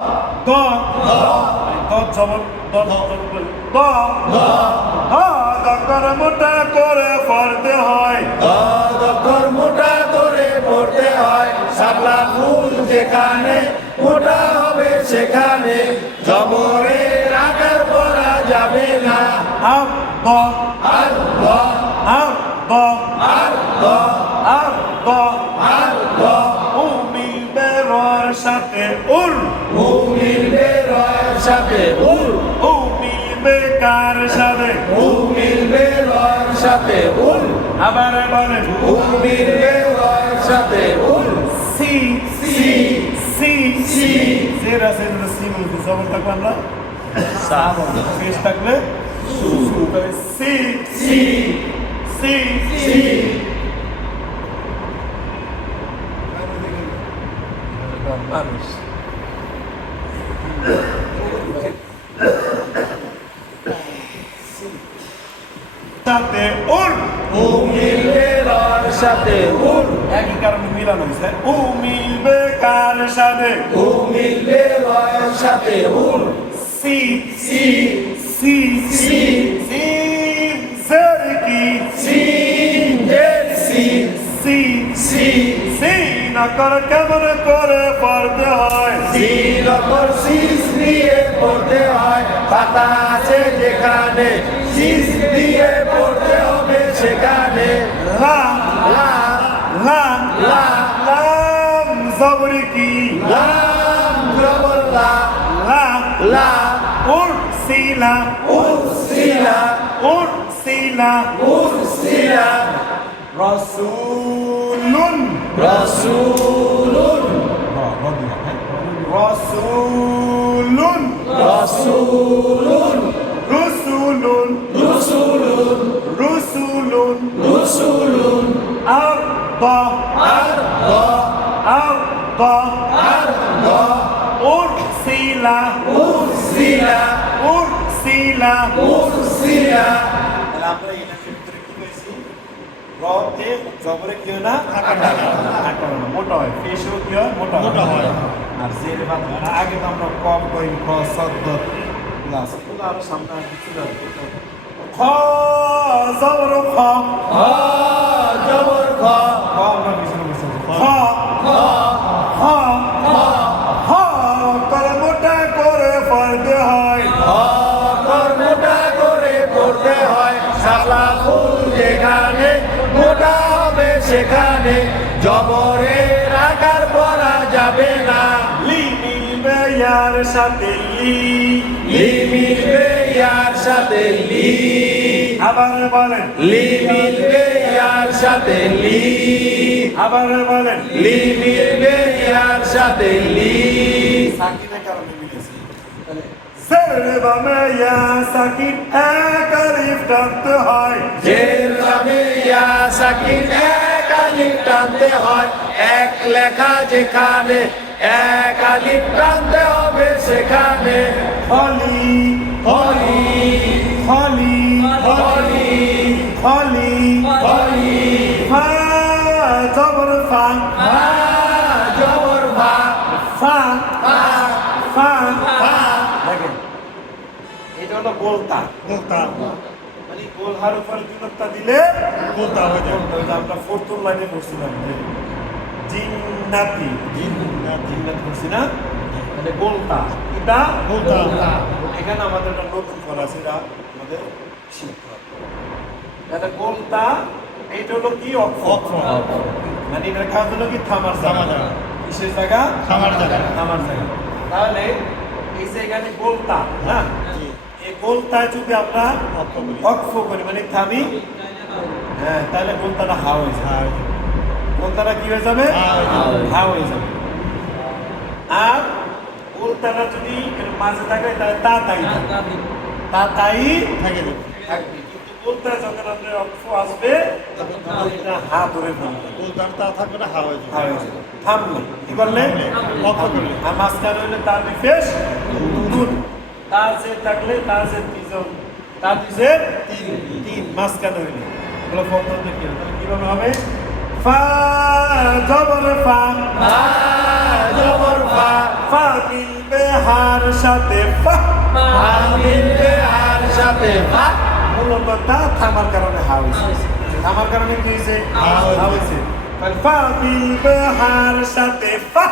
দ দ জবর দ দ দক্কর মোটা করে পড়তে হয় দক্কর মোটা করে পড়তে হয় শাপলা ফুল যেখানে মোটা হবে সেখানে জবরের আকার পড়া যাবে না আব দ আর দ আব দ আর দ আব দ আর দ ও মিলবে রর সাথে উল ও মিলবে রয়ের সাথে উল ও মিলবে কার সাথে ও মিলবে রয়ের সাথে উল আবার বলেন ও মিলবে রয়ের সাথে উল সি সি সি সি জেরা সেরা সি বলতে জবর থাকলে আমরা সা বলতে পেশ থাকলে সু তাহলে সি সি সি সি মানুষ সাথে উল ও মিলবে রয়ের সাথে উল একই কারণে মিলানো হয়েছে ও মিলবে কার সাথে ও মিলবে রয়ের সাথে উল সি সি সি সি সি জের কি সিন জের সিন সি সি সি না করে কেমন করে পড়তে হয় সিন অপর সিস দিয়ে পড়তে হয় পাতা আছে যেখানে সিস দিয়ে পড়তে হবে সেখানে লাম লা লাম লা লাম জবরি কি লাম জবর লা লাম লা উরসিলা উরসিলা উরসিলা উরসিলা রাসূলুন রাসূলুন রাসূলুন রাসূলুন রুসুলুন রুসুলুন রুসুলুন রুসুলুন আরদা আরদা আরদা আরদা উরসিলা উরসিলা উরসিলা উরসিলা তাহলে আমরা এই ক্ষেত্রে কি কইছি রতে জবরে কি হয় না আকার না মোটা হয় পেশও কি হয় মোটা হয় আর জেরে বাদ আগে তো আমরা কম কই খ সদ্দ প্লাস এগুলো আরো সামনে আর কিছু না খ জবর খ খ জবর খ খ আমরা পিছনে বসে খ খ খ খ করে মোটা করে পড়তে হয় মোটা করে পড়তে হয় শাপলা ফুল যেখানে মোটা হবে সেখানে জবরের আকার পড়া যাবে না লি মিলবে ইয়ার সাথে লি লি মিলবে ইয়ার সাথে লি আবার বলেন লি মিলবে ইয়ার সাথে লি আবার বলেন লি মিলবে ইয়ার সাথে লি সাকিনের কারণে মিলেছে তাহলে জের বামে ইয়া সাকিন এক আলিফ টানতে হয় জের বামে ইয়া সাকিন এক আলিফ টানতে হয় এক লেখা যেখানে এক আলিফ টানতে হবে সেখানে হলি হলি হলি হলি হলি হলি ফা জবর ফা ফা জবর ফা ফা ফা ফা ফা দেখেন এটা হলো গোলতা মানে গোল হারফের বিনতা দিলে গোলতা হয়ে যায় আমরা ফোর্থ লাইনে পড়ছিলাম যে জিন্নাতি জিন্নাতি পড়ছি না মানে গোলতা এটা গোলতা এখানে আমাদের একটা নতুন করা আছে এটা আমাদের শিক্ষা এটা গোলতা এইটা হলো কি অক্ষ মানে এটার কাজ হলো কি থামার জায়গা কিসের জায়গা থামার জায়গা তাহলে এই যে এখানে গোলতা না এই গোলতায় যদি আমরা অক্ষ করি মানে থামি হ্যাঁ তাহলে গোলতাটা হা হয়ে যাবে গোলতাটা কি হয়ে যাবে হা হয়ে যাবে আর গোলতাটা যদি এর মাঝে থাকে তাহলে তাই থাকবে কিন্তু গোলতা যখন আপনার অক্ষ আসবে তখন এটা হা ধরে ফেলবে হা হয়ে যাবে থামলে কি করলে অক্ষ করলে আর মাঝখানে হইলে তার বিশেষ নুন তার যে থাকলে তার যে তিনজন তার যে তিন মাঝখানে হইলে এগুলো ফটো দেখি তাহলে কিভাবে হবে ফা জবর ফা জবর ফা ফা মিল মিলবে হার সাথে ফা। হা মিলবে হার সাথে ফা। মূলত তা থামার কারণে হা হয়েছে। থামার কারণে কি হয়েছে? হা হয়েছে। তাহলে ফা মিলবে হার সাথে ফা।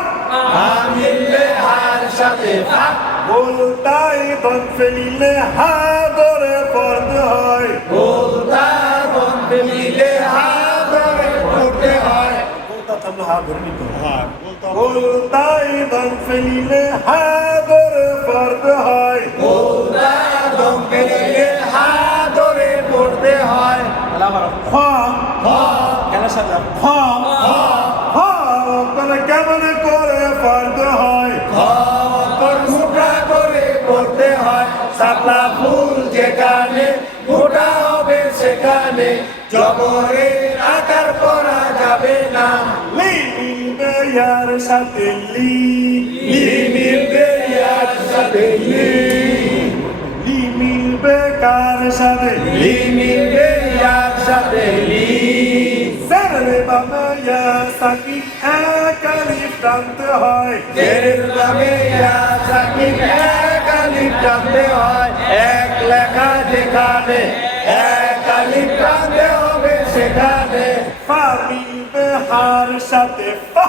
হা মিলবে হার সাথে ফা। গোলটাই দন ফেলিলে হা ধরে পড়তে হয়। গোলটা বন্ধে মিলে হা ধরে পড়তে হয়। গোলটা থামলে হা ধরে নিতে হয়। গোলটাই দন ফেলিলে হা ধরে পড়তে হয়। গোলটা বন্ধে মিলে হা ধরে পড়তে হয়। তাহলে আবার খ হ খেলার সাথে খ খ করে কেমন করে পড়তে হয়। তোর মুঠা করে পড়তে হয়। সাপলা ফুল যেখানে মোটা হবে সেখানে জবরে আকার করা যাবে না। লি মিলবে ইয়ার সাথে লি। লি মিলবে ইয়ার সাথে লি। লি মিলবে কার সাথে লি মিলবে ইয়ার সাথে লি। সেরে বাবা ইয়া সাকি এক আলিফ টানতে হয়। জেরের নামে ইয়া সাকিন এক আলিফ টানতে হয়। এক লেখা যেখানে এক আলিফ টানতে হবে সেখানে। ফা মিলবে হার সাথে ফা।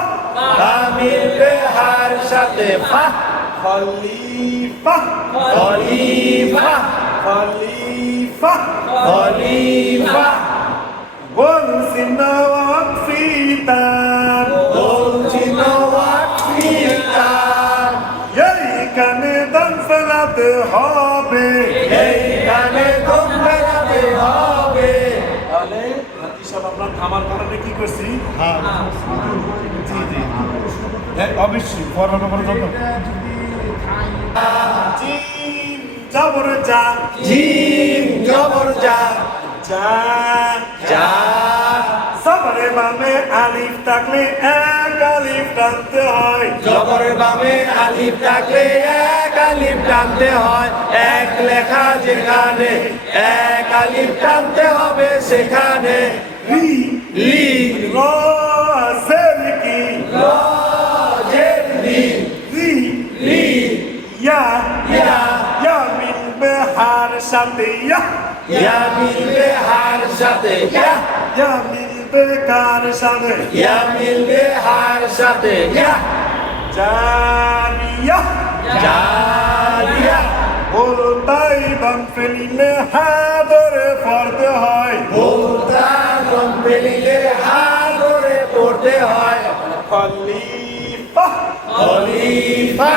ফা মিলবে হার সাথে ফা। খলিফা খলিফা খলিফা খলিফা বলছি না ওয়াকফিতান। বলছি নওয়াকিতান। এইখানে দান ফেলাতে হবে। এইখানে দম ফেলাতে হবে। তাহলে হাতি সাহেব আপনার থামার কারণে কি করছি? হ্যাঁ অবশ্যই পড়ানো করে যত জিম জবর যা জিম জবর যা যা যা। সবরে বামে আলিফ থাকলে এক আলিফ টানতে হয়। জবরের বামে আলিফ থাকলে এক আলিফ টানতে হয়। এক লেখা যেখানে এক আলিফ টানতে হবে সেখানে। রি লি র জের কি ল জের লি রি লি ইয়া ইয়া ইয়া মিলবে হার সাথে ইয়া। ইয়া মিলবে হার সাথে ইয়া। ইয়া মিলবে কার সাথে ইয়া মিলবে হার সাথে ইয়া। জারিয়া জারিয়া গোলটাই দান ফেলিলে হা ধরে পড়তে হয়। গোলটা দম ফেলিলে হা ধরে পড়তে হয়। খলিফা খলিফা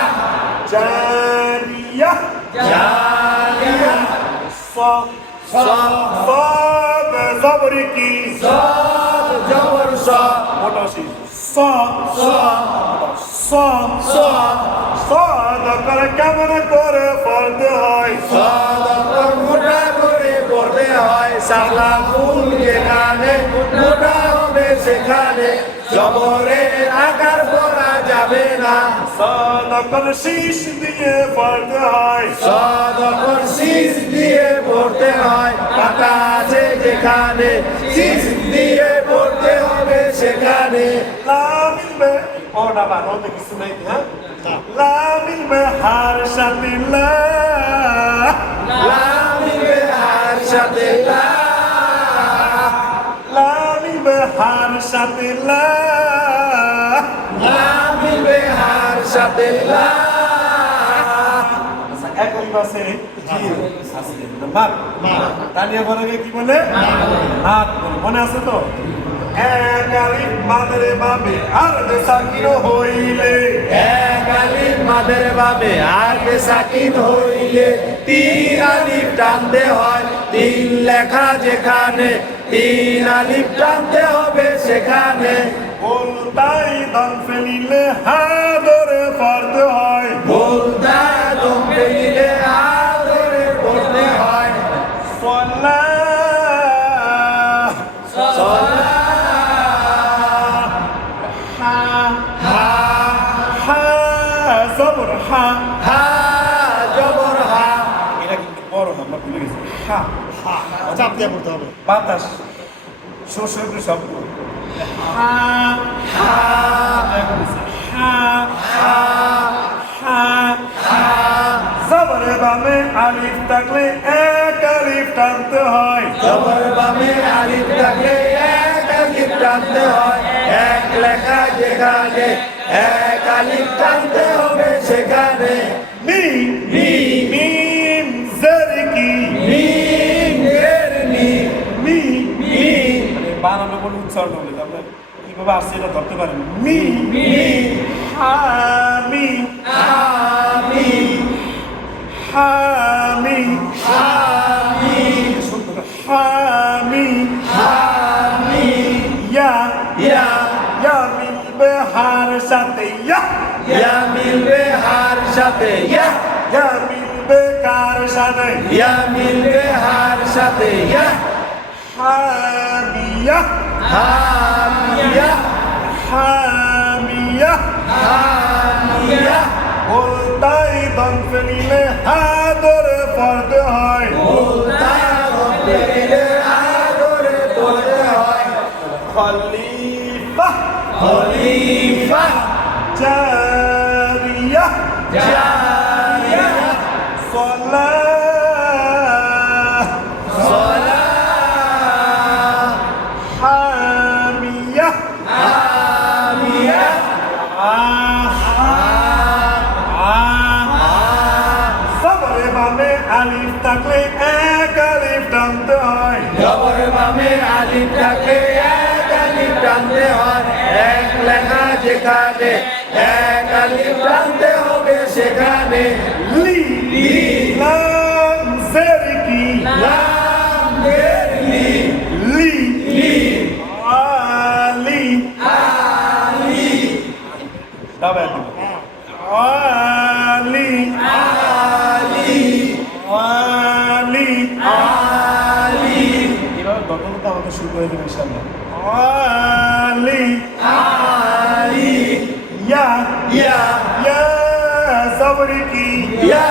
জারিয়া জারিয়া স স সদ জবরি কি সদ জবর স মোটা সি স স স স সদ করে কেমন করে পড়তে হয়। সদ মোটা করে পড়তে হয়। সালা ফুল যেখানে মোটা হবে সেখানে জবরের আকার করা যাবে না। সদ করে শীষ দিয়ে পড়তে হয়। সদকর শীষ দিয়ে পড়তে হয়। পাতা আছে যেখানে শীষ দিয়ে পড়তে হবে সেখানে। লা মিলবে ওটা বানাতে কিছু নাই হ্যাঁ। লা মিলবে হার সাথে লা। লা মিলবে হার সাথে লা। লা মিলবে হার সাথে লা। লা মিলবে হার সাথে লা। এক অলিভ আছে জি আছে মাত তানিয়া বলে কি বলে মাত বলে মনে আছে তো। এক আলিফ মাদের বাবে আর সাকিন হইলে এক আলিফ মাদের বাবে আর সাকিন হইলে তিন আলিফ টানতে হয়। তিন লেখা যেখানে তিন আলিফ টানতে হবে সেখানে। গোলটাই দান ফেলিলে হা ধরে পড়তে হয়। বলদা দম ফেলিলে হা ধরে পড়তে হয়। সালাহ সালাহ হা হা হা জবর হা। হা জবর হা। এটা কিন্তু বড় আমরা ভুলে গেছি। হা হা চাপ দিয়ে পড়তে হবে। বাতাস শোষক শব্দ হা হা হা হা হা হা জবরে বামে আলিফ থাকলে এক আলিফ টানতে হয় জবর বামে আলিফ থাকলে এক আলিফ টানতে হয় এক লেখা যেখানে এক আলিফ টানতে হবে সেখানে মিম মিম মিম জেরকি মিম এর নি মিম মিম মানে বানানো বলে উচ্চারণ হবে তাহলে কিভাবে আসছে এটা ধরতে পারেন মিম মিম হামিম আমিন হামিম আমিন হামিম আমিন ইয়া ইয়া ইয়া মিলবে হার সাথে ইয়া ইয়া মিলবে হার সাথে ইয়া ইয়া মিলবে কার সাথে ইয়া মিলবে হার সাথে ইয়া হামিয়া হামিয়া হামিয়া হামিয়া বলতাই দম ফেলিলে হা ধরে পড়তে হয় বলতা রব্বে দিলে আদরে পড়তে হয় খলিফা খলিফা জারিয়া জারিয়া সালাহ সালাহ হামিয়া হামিয়া সবরে বামে আলিফ থাকলে এক আলিফ টানতে হয় জবর বামে আলিফ থাকলে এক আলিফ টানতে হয় এক লেখা যেখানে এক আলিফ টানতে হবে সেখানে লি লি লাম জেরকি লাম দের লি লি লি আলি আলি তবে আলি আলি আলি আলি এভাবে গল্পটা আমাদের শুরু করে দেবে ইনশাআল্লাহ আলি আলি ইয়া ইয়া ইয়া সবরকি ইয়া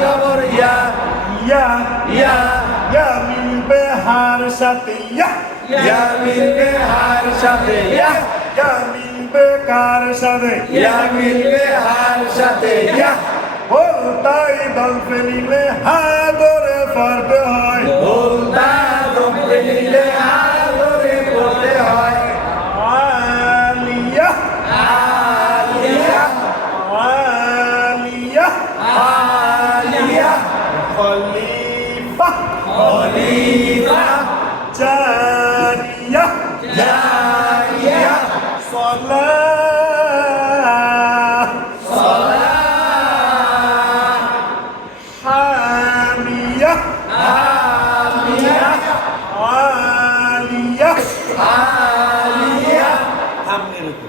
জবর ইয়া ইয়া ইয়া ইয়া মিলবে হার সাথে ইয়া ইয়া মিলবে হার সাথে ইয়া ইয়া মিলবে কার সাথে ইয়া মিলবে হার সাথে ইয়া বলতাই দল ফেলিলে হা ধরে পড়তে হয় বলতা রব্বে দিলে আদরে পড়তে হয় আলিয়া আলিয়া আলিয়া আলিয়া খলিফা খলিফা জারিয়া জারিয়া সালাহ সালাহ হামিয়া হামিয়া আলিয়া আলিয়া থামনে